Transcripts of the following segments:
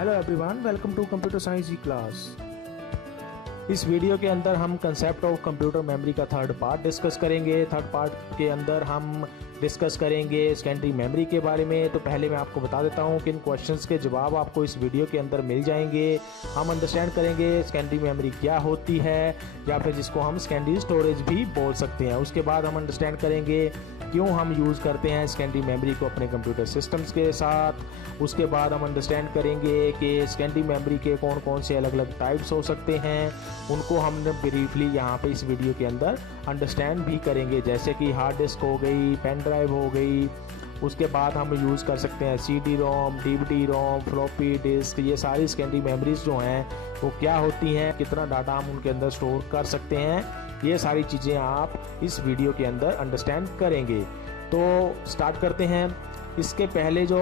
Hello everyone, welcome to computer science की class. इस video के अंदर हम कंसेप्ट ऑफ कंप्यूटर मेमोरी का थर्ड पार्ट डिस्कस करेंगे। थर्ड पार्ट के अंदर हम डिस्कस करेंगे सेकेंडरी मेमोरी के बारे में। तो पहले मैं आपको बता देता हूं कि इन क्वेश्चंस के जवाब आपको इस वीडियो के अंदर मिल जाएंगे। हम अंडरस्टैंड करेंगे सेकेंडरी मेमोरी क्या होती है, या फिर जिसको हम सेकेंडरी स्टोरेज भी बोल सकते हैं। उसके बाद हम अंडरस्टैंड करेंगे क्यों हम यूज़ करते हैं सेकेंडरी मेमोरी को अपने कंप्यूटर सिस्टम्स के साथ। उसके बाद हम अंडरस्टैंड करेंगे कि सेकेंडरी मेमोरी के कौन कौन से अलग अलग टाइप्स हो सकते हैं, उनको हम ब्रीफली यहाँ पे इस वीडियो के अंदर अंडरस्टैंड भी करेंगे, जैसे कि हार्ड डिस्क हो गई, पेन ड्राइव हो गई। उसके बाद हम यूज़ कर सकते हैं CD रोम, DVD रोम, फ्लॉपी डिस्क। ये सारी सेकेंडरी मेमोरीज जो हैं वो क्या होती हैं, कितना डाटा हम उनके अंदर स्टोर कर सकते हैं, ये सारी चीज़ें आप इस वीडियो के अंदर अंडरस्टैंड करेंगे। तो स्टार्ट करते हैं। इसके पहले जो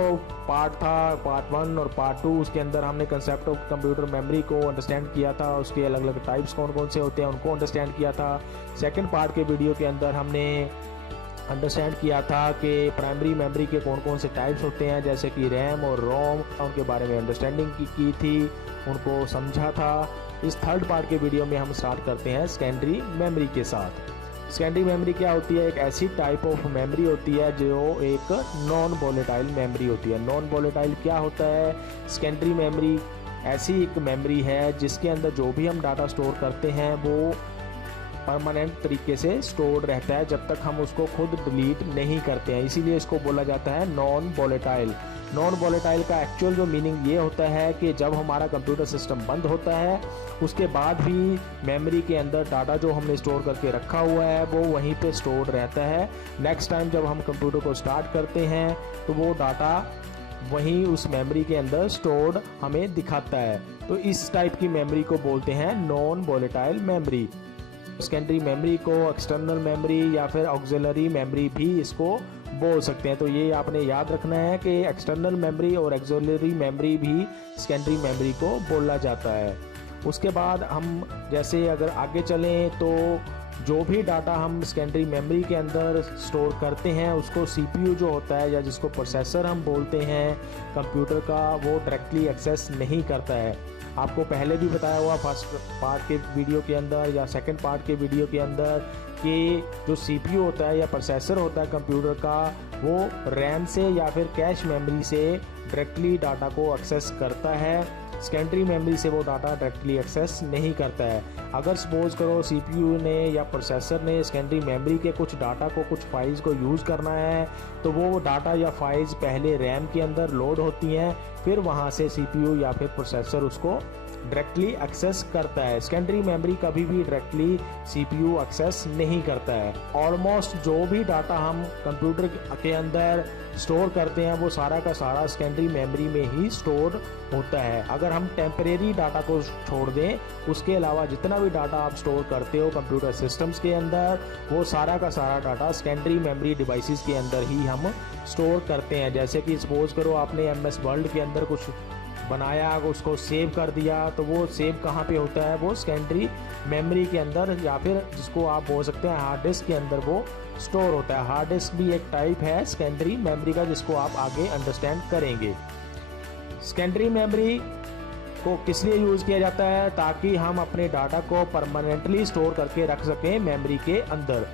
पार्ट था, पार्ट 1 और पार्ट 2, उसके अंदर हमने कंसेप्ट ऑफ कंप्यूटर मेमोरी को अंडरस्टैंड किया था, उसके अलग अलग टाइप्स कौन कौन से होते हैं उनको अंडरस्टैंड किया था। सेकंड पार्ट के वीडियो के अंदर हमने अंडरस्टैंड किया था कि प्राइमरी मेमोरी के कौन कौन से टाइप्स होते हैं, जैसे कि रैम और रोम, उनके बारे में अंडरस्टैंडिंग की थी, उनको समझा था। इस थर्ड पार्ट के वीडियो में हम स्टार्ट करते हैं सेकेंडरी मेमोरी के साथ। सेकेंडरी मेमोरी क्या होती है? एक ऐसी टाइप ऑफ मेमोरी होती है जो एक नॉन वोलेटाइल मेमोरी होती है। नॉन वोलेटाइल क्या होता है? सेकेंडरी मेमोरी ऐसी एक मेमोरी है जिसके अंदर जो भी हम डाटा स्टोर करते हैं वो परमानेंट तरीके से स्टोर्ड रहता है जब तक हम उसको खुद डिलीट नहीं करते हैं, इसीलिए इसको बोला जाता है नॉन वोलेटाइल। नॉन वोलेटाइल का एक्चुअल जो मीनिंग ये होता है कि जब हमारा कंप्यूटर सिस्टम बंद होता है उसके बाद भी मेमोरी के अंदर डाटा जो हमने स्टोर करके रखा हुआ है वो वहीं पे स्टोर रहता है। नेक्स्ट टाइम जब हम कंप्यूटर को स्टार्ट करते हैं तो वो डाटा वहीं उस मेमोरी के अंदर स्टोर्ड हमें दिखाता है। तो इस टाइप की मेमोरी को बोलते हैं non volatile memory. Secondary memory को एक्सटर्नल मेमोरी या फिर ऑक्सिलरी मेमोरी भी इसको बोल सकते हैं। तो ये आपने याद रखना है कि एक्सटर्नल मेमोरी और ऑक्सिलरी मेमोरी भी सेकेंडरी मेमोरी को बोला जाता है। उसके बाद हम जैसे अगर आगे चलें तो जो भी डाटा हम सेकेंडरी मेमोरी के अंदर स्टोर करते हैं उसको CPU जो होता है या जिसको प्रोसेसर हम बोलते हैं कंप्यूटर का, वो डायरेक्टली एक्सेस नहीं करता है। आपको पहले भी बताया हुआ फर्स्ट पार्ट के वीडियो के अंदर या सेकंड पार्ट के वीडियो के अंदर कि जो CPU होता है या प्रोसेसर होता है कंप्यूटर का, वो रैम से या फिर कैश मेमोरी से डायरेक्टली डाटा को एक्सेस करता है। सेकेंडरी मेमोरी से वो डाटा डायरेक्टली एक्सेस नहीं करता है। अगर सपोज करो CPU ने या प्रोसेसर ने सेकेंडरी मेमोरी के कुछ डाटा को, कुछ फाइल्स को यूज़ करना है तो वो डाटा या फाइल्स पहले रैम के अंदर लोड होती हैं, फिर वहाँ से CPU या फिर प्रोसेसर उसको डायरेक्टली एक्सेस करता है। सेकेंडरी मेमोरी कभी भी डायरेक्टली CPU एक्सेस नहीं करता है। ऑलमोस्ट जो भी डाटा हम कंप्यूटर के अंदर स्टोर करते हैं वो सारा का सारा सेकेंडरी मेमोरी में ही स्टोर होता है। अगर हम टेम्परेरी डाटा को छोड़ दें, उसके अलावा जितना भी डाटा आप स्टोर करते हो कंप्यूटर सिस्टम्स के अंदर वो सारा का सारा डाटा सेकेंडरी मेमोरी डिवाइसेस के अंदर ही हम स्टोर करते हैं। जैसे कि सपोज करो आपने MS वर्ड के अंदर कुछ बनाया, उसको सेव कर दिया, तो वो सेव कहाँ पे होता है? वो सेकेंडरी मेमोरी के अंदर, या फिर जिसको आप बोल सकते हैं हार्ड डिस्क के अंदर वो स्टोर होता है। हार्ड डिस्क भी एक टाइप है सेकेंडरी मेमोरी का, जिसको आप आगे अंडरस्टैंड करेंगे। सेकेंडरी मेमोरी को किस लिए यूज़ किया जाता है? ताकि हम अपने डाटा को परमानेंटली स्टोर करके रख सकें मेमोरी के अंदर।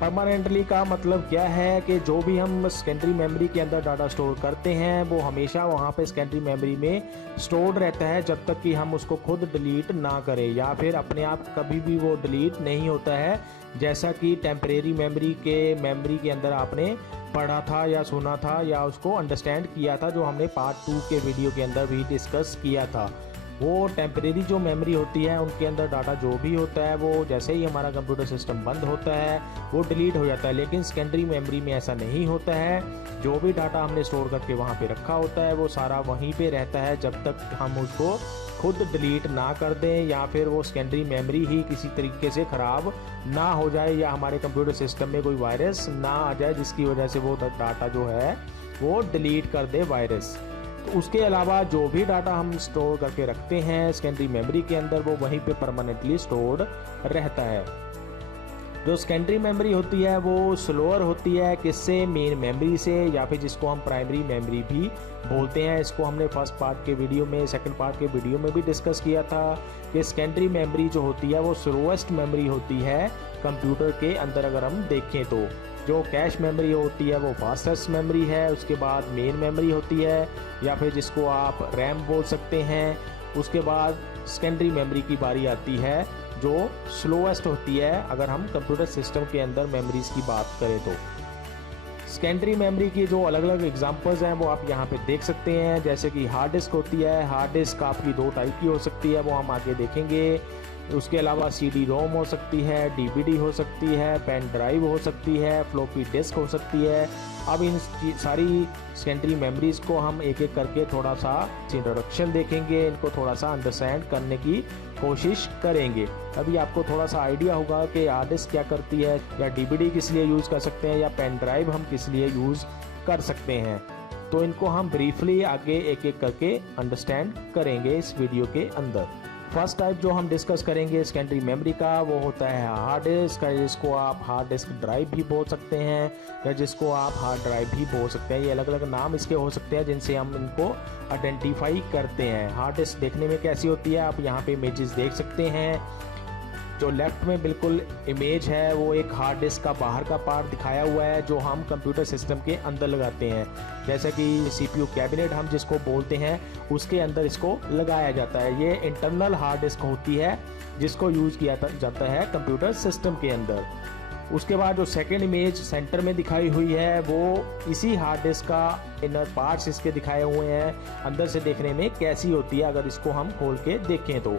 परमानेंटली का मतलब क्या है कि जो भी हम सेकेंडरी मेमोरी के अंदर डाटा स्टोर करते हैं वो हमेशा वहाँ पे सेकेंडरी मेमोरी में स्टोर्ड रहता है जब तक कि हम उसको खुद डिलीट ना करें, या फिर अपने आप कभी भी वो डिलीट नहीं होता है। जैसा कि टेम्परेरी मेमोरी के अंदर आपने पढ़ा था या सुना था या उसको अंडरस्टैंड किया था, जो हमने पार्ट 2 के वीडियो के अंदर भी डिस्कस किया था। वो टेम्परेरी जो मेमोरी होती है उनके अंदर डाटा जो भी होता है वो जैसे ही हमारा कंप्यूटर सिस्टम बंद होता है वो डिलीट हो जाता है। लेकिन सेकेंडरी मेमोरी में ऐसा नहीं होता है। जो भी डाटा हमने स्टोर करके वहाँ पे रखा होता है वो सारा वहीं पे रहता है जब तक हम उसको खुद डिलीट ना कर दें, या फिर वो सेकेंडरी मेमोरी ही किसी तरीके से ख़राब ना हो जाए या हमारे कंप्यूटर सिस्टम में कोई वायरस ना आ जाए जिसकी वजह से वो डाटा जो है वो डिलीट कर दे वायरस। तो उसके अलावा जो भी डाटा हम स्टोर करके रखते हैं सेकेंडरी मेमोरी के अंदर वो वहीं पे परमानेंटली स्टोर्ड रहता है। जो सेकेंडरी मेमोरी होती है वो स्लोअर होती है किससे, मेन मेमोरी से, या फिर जिसको हम प्राइमरी मेमोरी भी बोलते हैं। इसको हमने फर्स्ट पार्ट के वीडियो में, सेकंड पार्ट के वीडियो में भी डिस्कस किया था कि सेकेंडरी मेमोरी जो होती है वो स्लोएस्ट मेमोरी होती है कंप्यूटर के अंदर। अगर हम देखें तो जो कैश मेमोरी होती है वो फास्टेस्ट मेमोरी है, उसके बाद मेन मेमोरी होती है या फिर जिसको आप रैम बोल सकते हैं। उसके बाद सेकेंडरी मेमोरी की बारी आती है जो स्लोएस्ट होती है अगर हम कंप्यूटर सिस्टम के अंदर मेमोरीज की बात करें तो। सेकेंडरी मेमोरी की जो अलग अलग एग्जांपल्स हैं वो आप यहाँ पे देख सकते हैं, जैसे कि हार्ड डिस्क होती है। हार्ड डिस्क आपकी 2 टाइप की हो सकती है, वो हम आगे देखेंगे। उसके अलावा CD रोम हो सकती है, DVD हो सकती है, पेन ड्राइव हो सकती है, फ्लॉपी डिस्क हो सकती है। अब इन सारी सेकेंडरी मेमोरीज को हम एक एक करके थोड़ा सा इंट्रोडक्शन देखेंगे, इनको थोड़ा सा अंडरस्टैंड करने की कोशिश करेंगे। अभी आपको थोड़ा सा आइडिया होगा कि हार्ड डिस्क क्या करती है, या DVD किस लिए यूज़ कर सकते हैं, या पेन ड्राइव हम किस लिए यूज़ कर सकते हैं। तो इनको हम ब्रीफली आगे एक एक करके अंडरस्टैंड करेंगे इस वीडियो के अंदर। फर्स्ट टाइप जो हम डिस्कस करेंगे सेकेंडरी मेमोरी का वो होता है हार्ड डिस्क, जिसको आप हार्ड डिस्क ड्राइव भी बोल सकते हैं या जिसको आप हार्ड ड्राइव भी बोल सकते हैं। ये अलग अलग नाम इसके हो सकते हैं जिनसे हम इनको आइडेंटिफाई करते हैं। हार्ड डिस्क देखने में कैसी होती है आप यहाँ पे इमेजेस देख सकते हैं। जो लेफ्ट में बिल्कुल इमेज है वो एक हार्ड डिस्क का बाहर का पार्ट दिखाया हुआ है जो हम कंप्यूटर सिस्टम के अंदर लगाते हैं, जैसा कि CPU कैबिनेट हम जिसको बोलते हैं उसके अंदर इसको लगाया जाता है। ये इंटरनल हार्ड डिस्क होती है जिसको यूज़ किया जाता है कंप्यूटर सिस्टम के अंदर। उसके बाद जो सेकेंड इमेज सेंटर में दिखाई हुई है वो इसी हार्ड डिस्क का इनर पार्ट्स इसके दिखाए हुए हैं, अंदर से देखने में कैसी होती है अगर इसको हम खोल के देखें तो।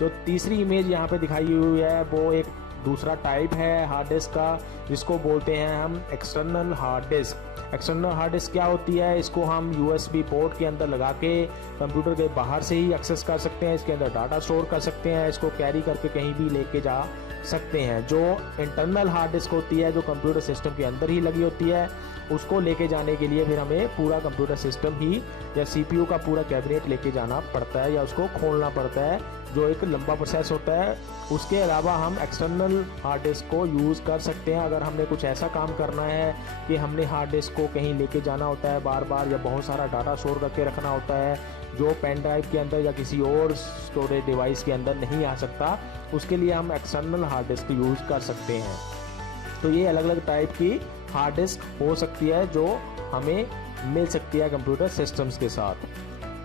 जो तीसरी इमेज यहाँ पे दिखाई हुई है वो एक दूसरा टाइप है हार्ड डिस्क का जिसको बोलते हैं हम external hard disk. External hard disk क्या होती है, इसको हम USB पोर्ट के अंदर लगा के कंप्यूटर के बाहर से ही एक्सेस कर सकते हैं, इसके अंदर डाटा स्टोर कर सकते हैं, इसको कैरी करके कहीं भी लेके जा सकते हैं। जो इंटरनल हार्ड डिस्क होती है जो कंप्यूटर सिस्टम के अंदर ही लगी होती है उसको लेके जाने के लिए फिर हमें पूरा कंप्यूटर सिस्टम ही या CPU का पूरा कैबिनेट लेके जाना पड़ता है या उसको खोलना पड़ता है, जो एक लंबा प्रोसेस होता है। उसके अलावा हम एक्सटर्नल हार्ड डिस्क को यूज़ कर सकते हैं अगर हमने कुछ ऐसा काम करना है कि हमने हार्ड डिस्क को कहीं लेके जाना होता है बार बार, या बहुत सारा डाटा स्टोर करके रखना होता है जो पेन ड्राइव के अंदर या किसी और स्टोरेज डिवाइस के अंदर नहीं आ सकता, उसके लिए हम एक्सटर्नल हार्ड डिस्क यूज़ कर सकते हैं। तो ये अलग अलग टाइप की हार्ड डिस्क हो सकती है जो हमें मिल सकती है कंप्यूटर सिस्टम्स के साथ।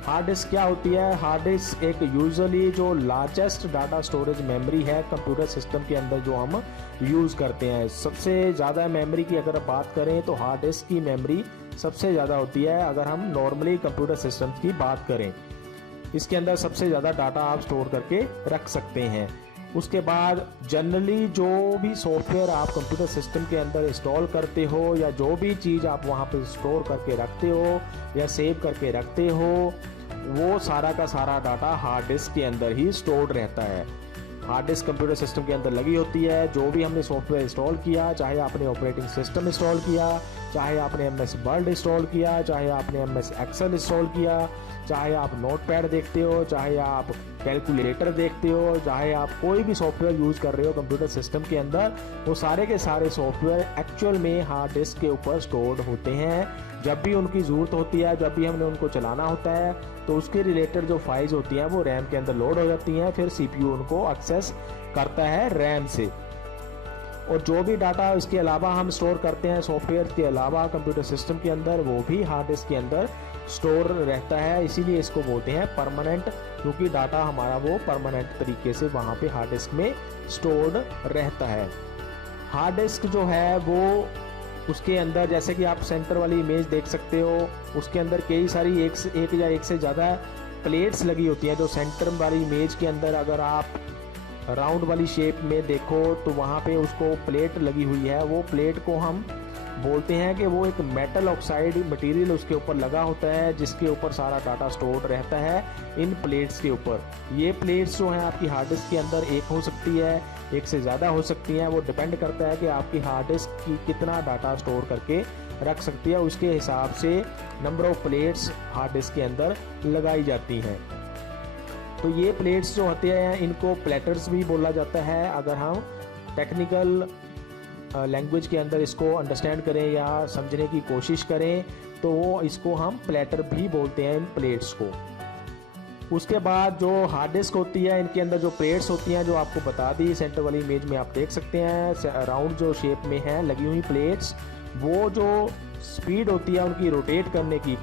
हार्ड डिस्क क्या होती है, हार्ड डिस्क एक यूजुअली जो लार्जेस्ट डाटा स्टोरेज मेमोरी है कंप्यूटर सिस्टम के अंदर जो हम यूज़ करते हैं। सबसे ज़्यादा मेमोरी की अगर बात करें तो हार्ड डिस्क की मेमोरी सबसे ज़्यादा होती है अगर हम नॉर्मली कंप्यूटर सिस्टम की बात करें। इसके अंदर सबसे ज़्यादा डाटा आप स्टोर करके रख सकते हैं। उसके बाद जनरली जो भी सॉफ्टवेयर आप कंप्यूटर सिस्टम के अंदर इंस्टॉल करते हो या जो भी चीज़ आप वहाँ पे स्टोर करके रखते हो या सेव करके रखते हो वो सारा का सारा डाटा हार्ड डिस्क के अंदर ही स्टोर्ड रहता है। हार्ड डिस्क कंप्यूटर सिस्टम के अंदर लगी होती है। जो भी हमने सॉफ्टवेयर इंस्टॉल किया, चाहे आपने ऑपरेटिंग सिस्टम इंस्टॉल किया, चाहे आपने MS वर्ड इंस्टॉल किया, चाहे आपने MS एक्सेल इंस्टॉल किया, चाहे आप नोटपैड देखते हो, चाहे आप कैलकुलेटर देखते हो, चाहे आप कोई भी सॉफ्टवेयर यूज़ कर रहे हो कंप्यूटर सिस्टम के अंदर, वो सारे के सारे सॉफ्टवेयर एक्चुअल में हार्ड डिस्क के ऊपर स्टोर्ड होते हैं। जब भी उनकी ज़रूरत होती है, जब भी हमने उनको चलाना होता है तो उसके रिलेटेड जो फाइल्स होती हैं वो रैम के अंदर लोड हो जाती हैं, फिर CPU उनको एक्सेस करता है रैम से। और जो भी डाटा इसके अलावा हम स्टोर करते हैं सॉफ्टवेयर के अलावा कंप्यूटर सिस्टम के अंदर वो भी हार्ड डिस्क के अंदर स्टोर रहता है, इसीलिए इसको बोलते हैं परमानेंट, क्योंकि डाटा हमारा वो परमानेंट तरीके से वहाँ पे हार्ड डिस्क में स्टोर्ड रहता है। हार्ड डिस्क जो है वो उसके अंदर जैसे कि आप सेंटर वाली इमेज देख सकते हो, उसके अंदर कई सारी एक या एक से ज़्यादा प्लेट्स लगी होती हैं। जो सेंटर वाली इमेज के अंदर अगर आप राउंड वाली शेप में देखो तो वहाँ पे उसको प्लेट लगी हुई है, वो प्लेट को हम बोलते हैं कि वो एक मेटल ऑक्साइड मटेरियल उसके ऊपर लगा होता है जिसके ऊपर सारा डाटा स्टोर रहता है इन प्लेट्स के ऊपर। ये प्लेट्स जो हैं आपकी हार्ड डिस्क के अंदर एक हो सकती है, एक से ज़्यादा हो सकती हैं, वो डिपेंड करता है कि आपकी हार्ड डिस्क की कितना डाटा स्टोर करके रख सकती है, उसके हिसाब से number of plates hard disk के अंदर लगाई जाती हैं। तो ये प्लेट्स जो होते हैं इनको प्लेटर्स भी बोला जाता है अगर हम टेक्निकल लैंग्वेज के अंदर इसको अंडरस्टैंड करें या समझने की कोशिश करें तो वो इसको हम प्लेटर भी बोलते हैं इन प्लेट्स को। उसके बाद जो हार्ड डिस्क होती है, इनके अंदर जो प्लेट्स होती हैं जो आपको बता दी सेंटर वाली इमेज में आप देख सकते हैं, राउंड जो शेप में है लगी हुई प्लेट्स, वो जो स्पीड होती है उनकी रोटेट करने की,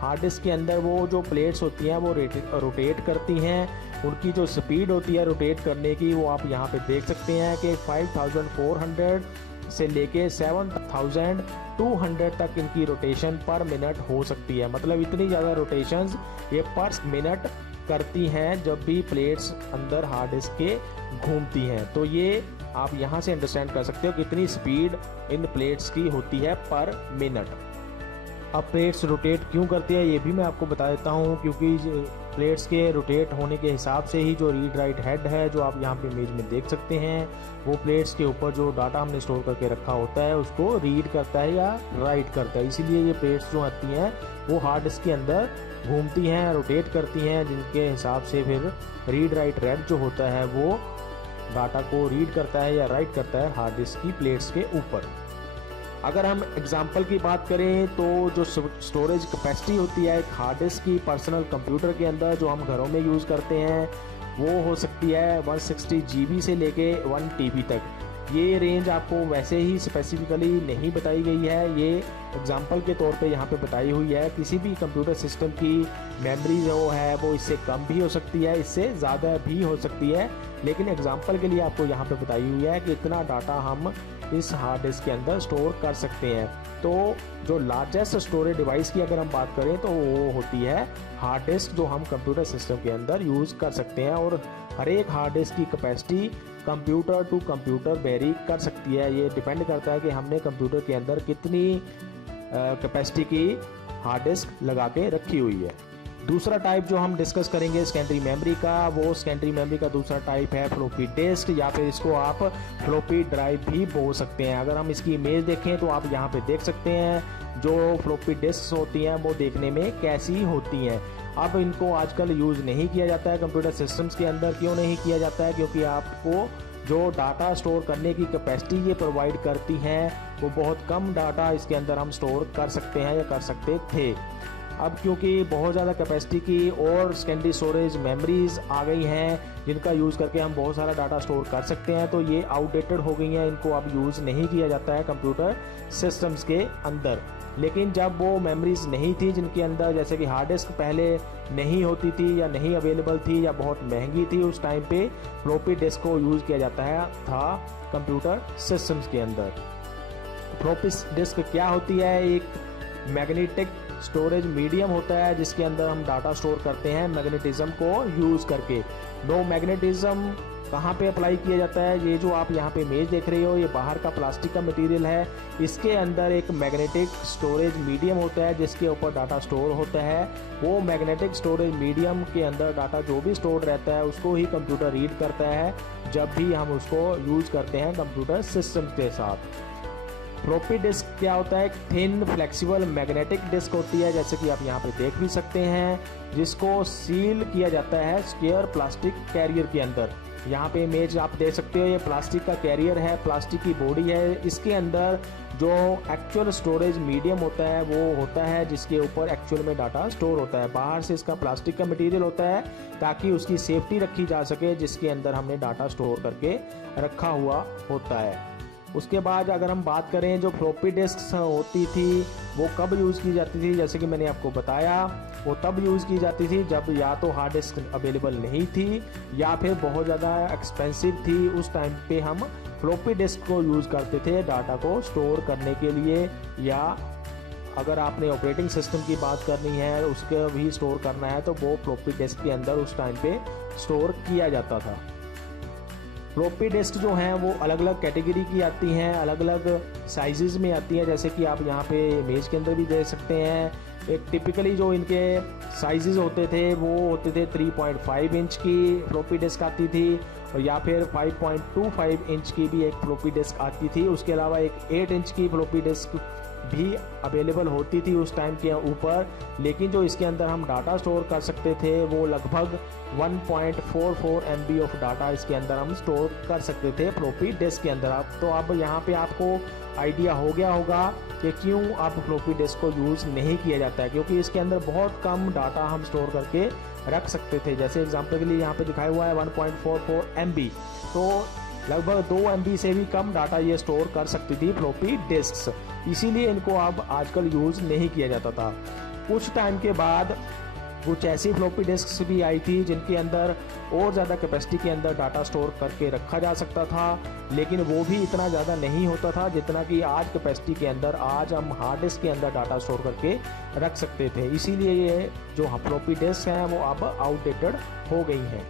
हार्ड डिस्क के अंदर वो जो प्लेट्स होती हैं वो रोटेट करती हैं। उनकी जो स्पीड होती है रोटेट करने की वो आप यहाँ पे देख सकते हैं कि 5400 से लेके 7200 तक इनकी रोटेशन पर मिनट हो सकती है। मतलब इतनी ज़्यादा रोटेशंस ये पर मिनट करती हैं जब भी प्लेट्स अंदर हार्ड डिस्क के घूमती हैं। तो ये आप यहाँ से अंडरस्टैंड कर सकते हो कितनी स्पीड इन प्लेट्स की होती है पर मिनट। अब प्लेट्स रोटेट क्यों करती है ये भी मैं आपको बता देता हूँ, क्योंकि प्लेट्स के रोटेट होने के हिसाब से ही जो रीड राइट हेड है जो आप यहाँ पे इमेज में देख सकते हैं, वो प्लेट्स के ऊपर जो डाटा हमने स्टोर करके रखा होता है उसको रीड करता है या राइट करता है। इसीलिए ये प्लेट्स जो आती हैं वो हार्ड डिस्क के अंदर घूमती हैं, रोटेट करती हैं, जिनके हिसाब से फिर रीड राइट रेड जो होता है वो डाटा को रीड करता है या राइट करता है हार्ड डिस्क की प्लेट्स के ऊपर। अगर हम एग्जांपल की बात करें तो जो स्टोरेज कैपेसिटी होती है एक हार्ड डिस्क की पर्सनल कंप्यूटर के अंदर जो हम घरों में यूज़ करते हैं वो हो सकती है 160 GB से लेके 1 TB तक। ये रेंज आपको वैसे ही स्पेसिफिकली नहीं बताई गई है, ये एग्जांपल के तौर पे यहाँ पे बताई हुई है। किसी भी कंप्यूटर सिस्टम की मेमोरी जो है वो इससे कम भी हो सकती है, इससे ज़्यादा भी हो सकती है, लेकिन एग्जांपल के लिए आपको यहाँ पे बताई हुई है कि इतना डाटा हम इस हार्ड डिस्क के अंदर स्टोर कर सकते हैं। तो जो लार्जेस्ट स्टोरेज डिवाइस की अगर हम बात करें तो वो होती है हार्ड डिस्क जो हम कंप्यूटर सिस्टम के अंदर यूज़ कर सकते हैं। और हर एक हार्ड डिस्क की capacity computer to computer vary कर सकती है। ये डिपेंड करता है कि हमने कंप्यूटर के अंदर कितनी कैपेसिटी की हार्ड डिस्क लगा के रखी हुई है। दूसरा टाइप जो हम डिस्कस करेंगे सेकेंडरी मेमोरी का, वो सेकेंडरी मेमोरी का दूसरा टाइप है फ्लॉपी डिस्क, या फिर इसको आप फ्लॉपी ड्राइव भी बोल सकते हैं। अगर हम इसकी इमेज देखें तो आप यहाँ पे देख सकते हैं जो फ्लॉपी डिस्क होती हैं वो देखने में कैसी होती हैं। अब इनको आजकल यूज़ नहीं किया जाता है कंप्यूटर सिस्टम्स के अंदर। क्यों नहीं किया जाता है? क्योंकि आपको जो डाटा स्टोर करने की कैपेसिटी ये प्रोवाइड करती हैं वो बहुत कम डाटा इसके अंदर हम स्टोर कर सकते हैं या कर सकते थे। अब क्योंकि बहुत ज़्यादा कैपेसिटी की और सेकेंडरी स्टोरेज मेमोरीज आ गई हैं जिनका यूज़ करके हम बहुत सारा डाटा स्टोर कर सकते हैं, तो ये आउटडेटेड हो गई हैं, इनको अब यूज़ नहीं किया जाता है कंप्यूटर सिस्टम्स के अंदर। लेकिन जब वो मेमोरीज नहीं थी जिनके अंदर, जैसे कि हार्ड डिस्क पहले नहीं होती थी या नहीं अवेलेबल थी या बहुत महंगी थी, उस टाइम पे फ्लॉपी डिस्क को यूज़ किया जाता था कंप्यूटर सिस्टम्स के अंदर। फ्लॉपी डिस्क क्या होती है? एक मैग्नेटिक स्टोरेज मीडियम होता है जिसके अंदर हम डाटा स्टोर करते हैं मैग्नेटिज्म को यूज़ करके। नो मैग्नेटिज्म कहाँ पे अप्लाई किया जाता है? ये जो आप यहाँ पे इमेज देख रहे हो ये बाहर का प्लास्टिक का मटेरियल है, इसके अंदर एक मैग्नेटिक स्टोरेज मीडियम होता है जिसके ऊपर डाटा स्टोर होता है। वो मैग्नेटिक स्टोरेज मीडियम के अंदर डाटा जो भी स्टोर रहता है उसको ही कंप्यूटर रीड करता है जब भी हम उसको यूज़ करते हैं कंप्यूटर सिस्टम के साथ। फ्लॉपी डिस्क क्या होता है? एक थिन फ्लेक्सिबल मैग्नेटिक डिस्क होती है, जैसे कि आप यहाँ पे देख भी सकते हैं, जिसको सील किया जाता है स्क्वायर प्लास्टिक कैरियर के अंदर। यहाँ पे इमेज आप देख सकते हो, ये प्लास्टिक का कैरियर है, प्लास्टिक की बॉडी है, इसके अंदर जो एक्चुअल स्टोरेज मीडियम होता है वो होता है जिसके ऊपर एक्चुअल में डाटा स्टोर होता है। बाहर से इसका प्लास्टिक का मटेरियल होता है ताकि उसकी सेफ्टी रखी जा सके, जिसके अंदर हमने डाटा स्टोर करके रखा हुआ होता है। उसके बाद अगर हम बात करें जो फ्लॉपी डिस्क होती थी वो कब यूज़ की जाती थी, जैसे कि मैंने आपको बताया वो तब यूज़ की जाती थी जब या तो हार्ड डिस्क अवेलेबल नहीं थी या फिर बहुत ज़्यादा एक्सपेंसिव थी। उस टाइम पे हम फ्लॉपी डिस्क को यूज़ करते थे डाटा को स्टोर करने के लिए, या अगर आपने ऑपरेटिंग सिस्टम की बात करनी है उसको भी स्टोर करना है तो वो फ्लॉपी डिस्क के अंदर उस टाइम पे स्टोर किया जाता था। फ्लॉपी डिस्क जो हैं वो अलग अलग कैटेगरी की आती हैं, अलग अलग साइजेस में आती हैं, जैसे कि आप यहाँ पे इमेज के अंदर भी देख सकते हैं। एक टिपिकली जो इनके साइजेस होते थे वो होते थे 3.5 इंच की फ्लॉपी डिस्क आती थी, और या फिर 5.25 इंच की भी एक फ्लॉपी डिस्क आती थी। उसके अलावा एक 8 इंच की फ्लॉपी डिस्क भी अवेलेबल होती थी उस टाइम के ऊपर, लेकिन जो इसके अंदर हम डाटा स्टोर कर सकते थे वो लगभग 1.44 MB ऑफ डाटा इसके अंदर हम स्टोर कर सकते थे फ्लॉपी डिस्क के अंदर। आप तो अब यहाँ पे आपको आइडिया हो गया होगा कि क्यों अब फ्लॉपी डिस्क को यूज़ नहीं किया जाता है, क्योंकि इसके अंदर बहुत कम डाटा हम स्टोर करके रख सकते थे। जैसे एग्जांपल के लिए यहाँ पे दिखाया हुआ है 1.44 MB, तो लगभग 2 MB से भी कम डाटा ये स्टोर कर सकती थी फ्लॉपी डिस्क्स, इसीलिए इनको अब आजकल यूज़ नहीं किया जाता था। कुछ टाइम के बाद कुछ ऐसी फ्लॉपी डिस्क्स भी आई थी जिनके अंदर और ज़्यादा कैपेसिटी के अंदर डाटा स्टोर करके रखा जा सकता था, लेकिन वो भी इतना ज़्यादा नहीं होता था जितना कि आज कैपेसिटी के अंदर आज हम हार्ड डिस्क के अंदर डाटा स्टोर करके रख सकते थे। इसीलिए ये जो फ्लॉपी डिस्क हैं वो अब आउटडेटेड हो गई हैं।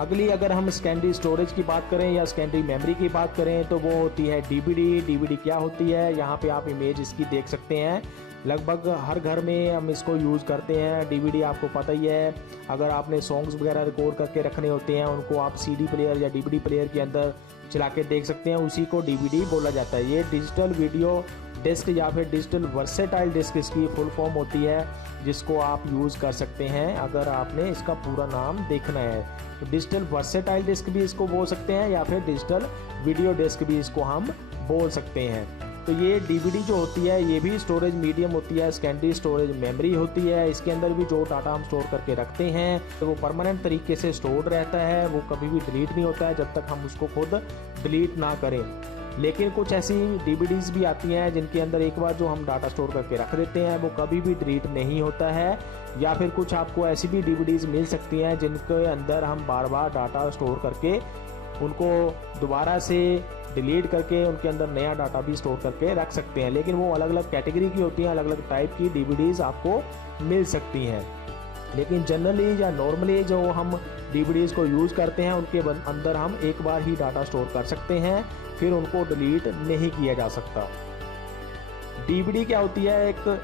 अगली अगर हम सेकेंडरी स्टोरेज की बात करें या सेकेंडरी मेमोरी की बात करें तो वो होती है डीवीडी। डीवीडी क्या होती है, यहाँ पे आप इमेज इसकी देख सकते हैं। लगभग हर घर में हम इसको यूज़ करते हैं। डीवीडी आपको पता ही है, अगर आपने सॉन्ग्स वगैरह रिकॉर्ड करके रखने होते हैं उनको आप सीडी प्लेयर या डीवीडी प्लेयर के अंदर चला के देख सकते हैं, उसी को डीवीडी बोला जाता है। ये डिजिटल वीडियो डिस्क या फिर डिजिटल वर्सेटाइल डिस्क इसकी फुल फॉर्म होती है, जिसको आप यूज़ कर सकते हैं अगर आपने इसका पूरा नाम देखना है। तो डिजिटल वर्सेटाइल डिस्क भी इसको बोल सकते हैं या फिर डिजिटल वीडियो डिस्क भी इसको हम बोल सकते हैं। तो ये डीवीडी जो होती है ये भी स्टोरेज मीडियम होती है, सेकेंडरी स्टोरेज मेमोरी होती है। इसके अंदर भी जो डाटा हम स्टोर करके रखते हैं तो वो परमानेंट तरीके से स्टोर्ड रहता है, वो कभी भी डिलीट नहीं होता है जब तक हम उसको खुद डिलीट ना करें। लेकिन कुछ ऐसी डीवीडीज़ भी आती हैं जिनके अंदर एक बार जो हम डाटा स्टोर करके रख देते हैं वो कभी भी डिलीट नहीं होता है, या फिर कुछ आपको ऐसी भी डीवीडीज़ मिल सकती हैं जिनके अंदर हम बार बार डाटा स्टोर करके उनको दोबारा से डिलीट करके उनके अंदर नया डाटा भी स्टोर करके रख सकते हैं। लेकिन वो अलग अलग कैटेगरी की होती हैं, अलग अलग टाइप की डीवीडीज़ आपको मिल सकती हैं। लेकिन जनरली या नॉर्मली जो हम डीवीडीज़ को यूज़ करते हैं उनके अंदर हम एक बार ही डाटा स्टोर कर सकते हैं, फिर उनको डिलीट नहीं किया जा सकता। डीवीडी क्या होती है, एक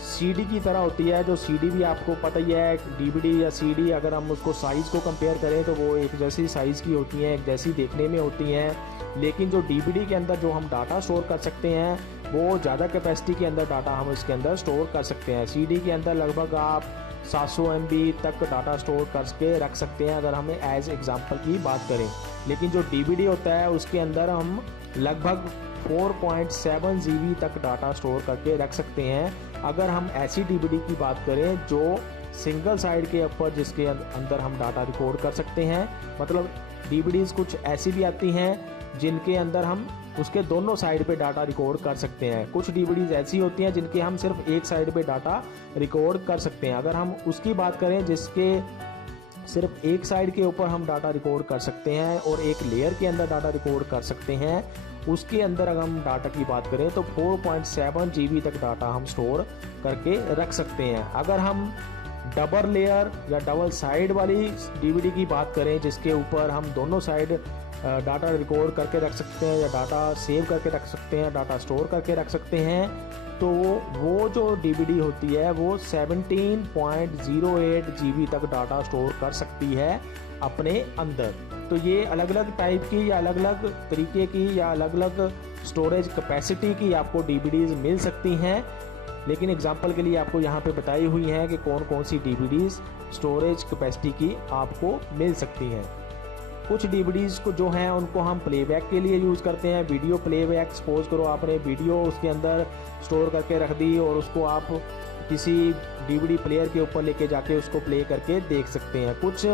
सीडी की तरह होती है। जो सीडी भी आपको पता ही है, डीवीडी या सीडी अगर हम उसको साइज़ को कंपेयर करें तो वो एक जैसी साइज़ की होती हैं, एक जैसी देखने में होती हैं। लेकिन जो डीवीडी के अंदर जो हम डाटा स्टोर कर सकते हैं वो ज़्यादा कैपेसिटी के अंदर डाटा हम इसके अंदर स्टोर कर सकते हैं। सीडी के अंदर लगभग आप 700 MB तक डाटा स्टोर करके रख सकते हैं अगर हमें एज एग्जांपल की बात करें। लेकिन जो डीवीडी होता है उसके अंदर हम लगभग 4.7 GB तक डाटा स्टोर करके रख सकते हैं। अगर हम ऐसी डीवीडी की बात करें जो सिंगल साइड के ऊपर जिसके अंदर हम डाटा रिकॉर्ड कर सकते हैं, मतलब डीवीडीज़ कुछ ऐसी भी आती हैं जिनके अंदर हम उसके दोनों साइड पे डाटा रिकॉर्ड कर सकते हैं। कुछ डीवीडीज़ ऐसी होती हैं जिनके हम सिर्फ एक साइड पे डाटा रिकॉर्ड कर सकते हैं। अगर हम उसकी बात करें जिसके सिर्फ एक साइड के ऊपर हम डाटा रिकॉर्ड कर सकते हैं और एक लेयर के अंदर डाटा रिकॉर्ड कर सकते हैं, उसके अंदर अगर हम डाटा की बात करें तो 4.7 GB तक डाटा हम स्टोर करके रख सकते हैं। अगर हम डबल लेयर या डबल साइड वाली डीवीडी की बात करें जिसके ऊपर हम दोनों साइड डाटा रिकॉर्ड करके रख सकते हैं या डाटा सेव करके रख सकते हैं, डाटा स्टोर करके रख सकते हैं, तो वो जो डीवीडी होती है वो 17.08 GB तक डाटा स्टोर कर सकती है अपने अंदर। तो ये अलग अलग टाइप की या अलग अलग तरीके की या अलग अलग स्टोरेज कैपेसिटी की आपको डीवीडीज़ मिल सकती हैं। लेकिन एग्जांपल के लिए आपको यहाँ पे बताई हुई हैं कि कौन कौन सी डीवीडीज़ स्टोरेज कैपेसिटी की आपको मिल सकती हैं। कुछ डीवीडीज़ को जो हैं उनको हम प्लेबैक के लिए यूज़ करते हैं। वीडियो प्लेबैक, सपोज करो आपने वीडियो उसके अंदर स्टोर करके रख दी और उसको आप किसी डीवीडी प्लेयर के ऊपर लेके जाके उसको प्ले करके देख सकते हैं। कुछ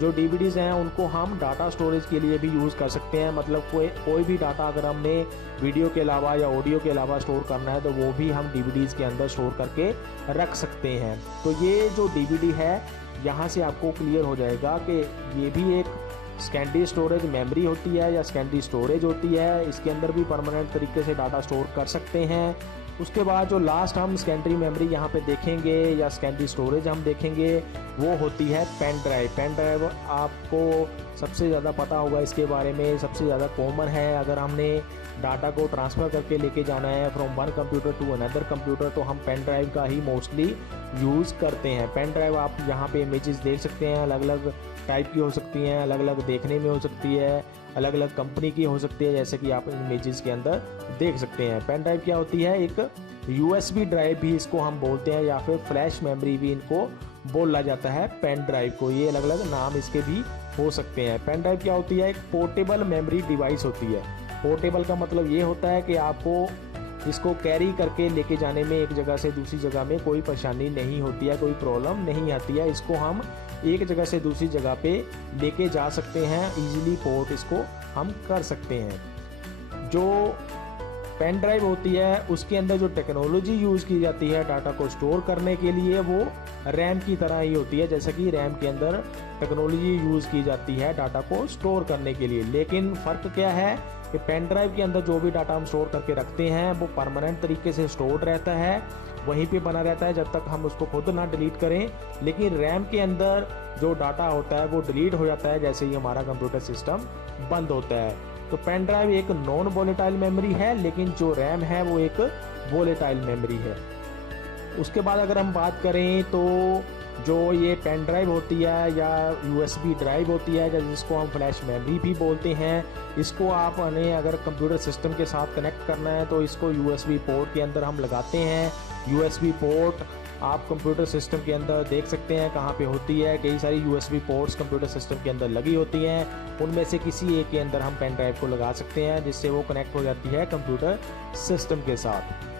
जो डीवीडीज़ हैं उनको हम डाटा स्टोरेज के लिए भी यूज़ कर सकते हैं, मतलब कोई भी डाटा अगर हमने वीडियो के अलावा या ऑडियो के अलावा स्टोर करना है तो वो भी हम डीवीडीज़ के अंदर स्टोर करके रख सकते हैं। तो ये जो डीवीडी है यहाँ से आपको क्लियर हो जाएगा कि ये भी एक सेकेंडरी स्टोरेज मेमोरी होती है या सेकेंडरी स्टोरेज होती है। इसके अंदर भी परमानेंट तरीके से डाटा स्टोर कर सकते हैं। उसके बाद जो लास्ट हम सेकेंडरी मेमोरी यहाँ पे देखेंगे या सेकेंडरी स्टोरेज हम देखेंगे वो होती है पेन ड्राइव। पेन ड्राइव आपको सबसे ज़्यादा पता होगा इसके बारे में, सबसे ज़्यादा कॉमन है। अगर हमने डाटा को ट्रांसफ़र करके लेके जाना है from one computer to another computer तो हम पेन ड्राइव का ही मोस्टली यूज़ करते हैं। पेन ड्राइव आप यहाँ पे इमेजेस देख सकते हैं, अलग अलग टाइप की हो सकती हैं, अलग अलग देखने में हो सकती है, अलग अलग कंपनी की हो सकती है, जैसे कि आप इमेजेस के अंदर देख सकते हैं। पेन ड्राइव क्या होती है? एक USB ड्राइव भी इसको हम बोलते हैं, या फिर फ्लैश मेमोरी भी इनको बोला जाता है पेन ड्राइव को। ये अलग अलग नाम इसके भी हो सकते हैं। पेन ड्राइव क्या होती है? एक पोर्टेबल मेमोरी डिवाइस होती है। पोर्टेबल का मतलब ये होता है कि आपको इसको कैरी करके लेके जाने में एक जगह से दूसरी जगह में कोई परेशानी नहीं होती है, कोई प्रॉब्लम नहीं आती है। इसको हम एक जगह से दूसरी जगह पे लेके जा सकते हैं, इजीली पोर्ट इसको हम कर सकते हैं। जो पेन ड्राइव होती है उसके अंदर जो टेक्नोलॉजी यूज़ की जाती है डाटा को स्टोर करने के लिए, वो रैम की तरह ही होती है। जैसे कि रैम के अंदर टेक्नोलॉजी यूज़ की जाती है डाटा को स्टोर करने के लिए। लेकिन फ़र्क क्या है कि पेन ड्राइव के अंदर जो भी डाटा हम स्टोर करके रखते हैं वो परमानेंट तरीके से स्टोर रहता है, वहीं पे बना रहता है जब तक हम उसको खुद ना डिलीट करें। लेकिन रैम के अंदर जो डाटा होता है वो डिलीट हो जाता है जैसे ही हमारा कंप्यूटर सिस्टम बंद होता है। तो पेन ड्राइव एक नॉन वोलेटाइल मेमोरी है, लेकिन जो रैम है वो एक वोलेटाइल मेमोरी है। उसके बाद अगर हम बात करें तो जो ये पेन ड्राइव होती है या USB ड्राइव होती है, जिसको हम फ्लैश मेमोरी भी बोलते हैं, इसको आपने अगर कंप्यूटर सिस्टम के साथ कनेक्ट करना है तो इसको USB पोर्ट के अंदर हम लगाते हैं। USB पोर्ट आप कंप्यूटर सिस्टम के अंदर देख सकते हैं कहाँ पे होती है। कई सारी USB पोर्ट्स कंप्यूटर सिस्टम के अंदर लगी होती हैं, उनमें से किसी एक के अंदर हम पेन ड्राइव को लगा सकते हैं, जिससे वो कनेक्ट हो जाती है कंप्यूटर सिस्टम के साथ।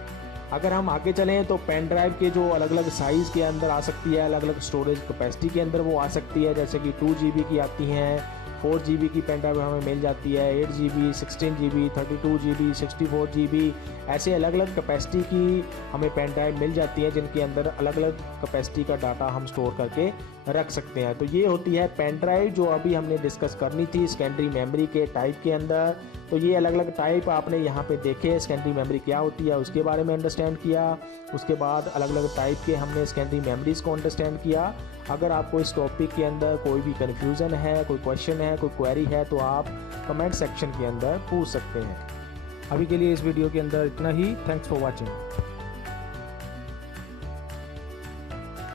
अगर हम आगे चलें तो पेन ड्राइव के जो अलग अलग साइज़ के अंदर आ सकती है, अलग अलग स्टोरेज कैपेसिटी के अंदर वो आ सकती है। जैसे कि 2 GB की आती हैं, 4 GB की पेन ड्राइव हमें मिल जाती है, 8 GB, 16 GB, 32 GB, 64 GB, ऐसे अलग अलग कैपेसिटी की हमें पेन ड्राइव मिल जाती है, जिनके अंदर अलग अलग कैपेसिटी का डाटा हम स्टोर करके रख सकते हैं। तो ये होती है पेन ड्राइव, जो अभी हमने डिस्कस करनी थी सेकेंडरी मेमोरी के टाइप के अंदर। तो ये अलग अलग टाइप आपने यहाँ पे देखे, सेकेंडरी मेमोरी क्या होती है उसके बारे में अंडरस्टैंड किया। उसके बाद अलग अलग टाइप के हमने सेकेंडरी मेमोरीज़ को अंडरस्टैंड किया। अगर आपको इस टॉपिक के अंदर कोई भी कन्फ्यूज़न है, कोई क्वेश्चन है, कोई क्वेरी है तो आप कमेंट सेक्शन के अंदर पूछ सकते हैं। अभी के लिए इस वीडियो के अंदर इतना ही। Thanks for watching.